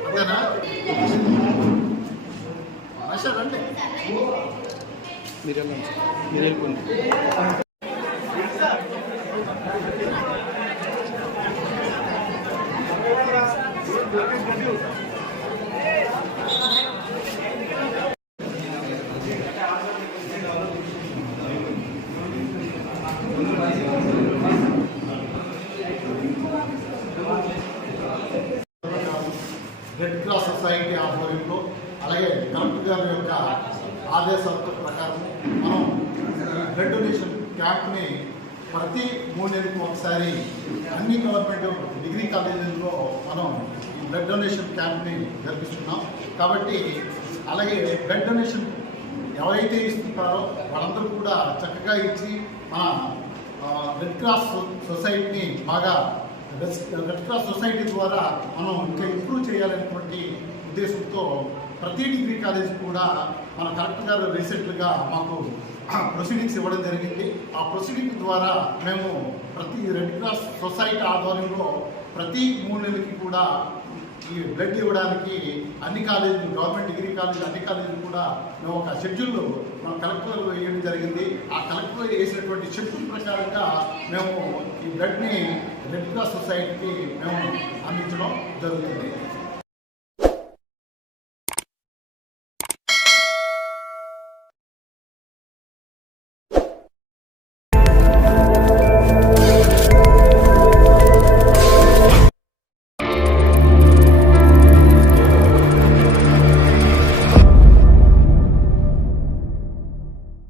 అంతేనా ఆశా రండి మీరు వెళ్ళండి. మీరు వెళ్ళిపోండి రెడ్ క్రాస్ సొసైటీ ఆధ్వర్యంలో అలాగే కలెక్టర్ గారి యొక్క ఆదేశాల ప్రకారం మనం ఈ బ్లడ్ డొనేషన్ క్యాంప్ని ప్రతి మూడు నెలలకు ఒకసారి అన్ని గవర్నమెంట్ డిగ్రీ కాలేజీల్లో మనం ఈ బ్లడ్ డొనేషన్ క్యాంప్ని జరిపిస్తున్నాం. కాబట్టి అలాగే బ్లడ్ డొనేషన్ ఎవరైతే ఇస్తున్నారో వాళ్ళందరూ కూడా చక్కగా ఇచ్చి మన రెడ్ క్రాస్ సొసైటీని బాగా రెడ్ క్రాస్ సొసైటీ ద్వారా మనం ఇంకా ఇంప్రూవ్ చేయాలనేటువంటి ఉద్దేశంతో ప్రతి డిగ్రీ కాలేజ్ కూడా మన కలెక్టర్ గారు రీసెంట్గా మాకు ప్రొసీడింగ్స్ ఇవ్వడం జరిగింది. ఆ ప్రొసీడింగ్ ద్వారా మేము ప్రతి రెడ్ క్రాస్ సొసైటీ ఆధ్వర్యంలో ప్రతి మూడు నెలలకి కూడా ఈ బ్లడ్ ఇవ్వడానికి అన్ని కాలేజీలు గవర్నమెంట్ డిగ్రీ కాలేజీలు అన్ని కాలేజీలు కూడా మేము ఒక షెడ్యూల్ మన కలెక్టర్ వేయడం జరిగింది. ఆ కలెక్టర్ వేసినటువంటి షెడ్యూల్ ప్రకారంగా మేము ఈ బ్లడ్ని రెడ్ క్రాస్ సొసైటీకి మేము అందించడం జరుగుతుంది.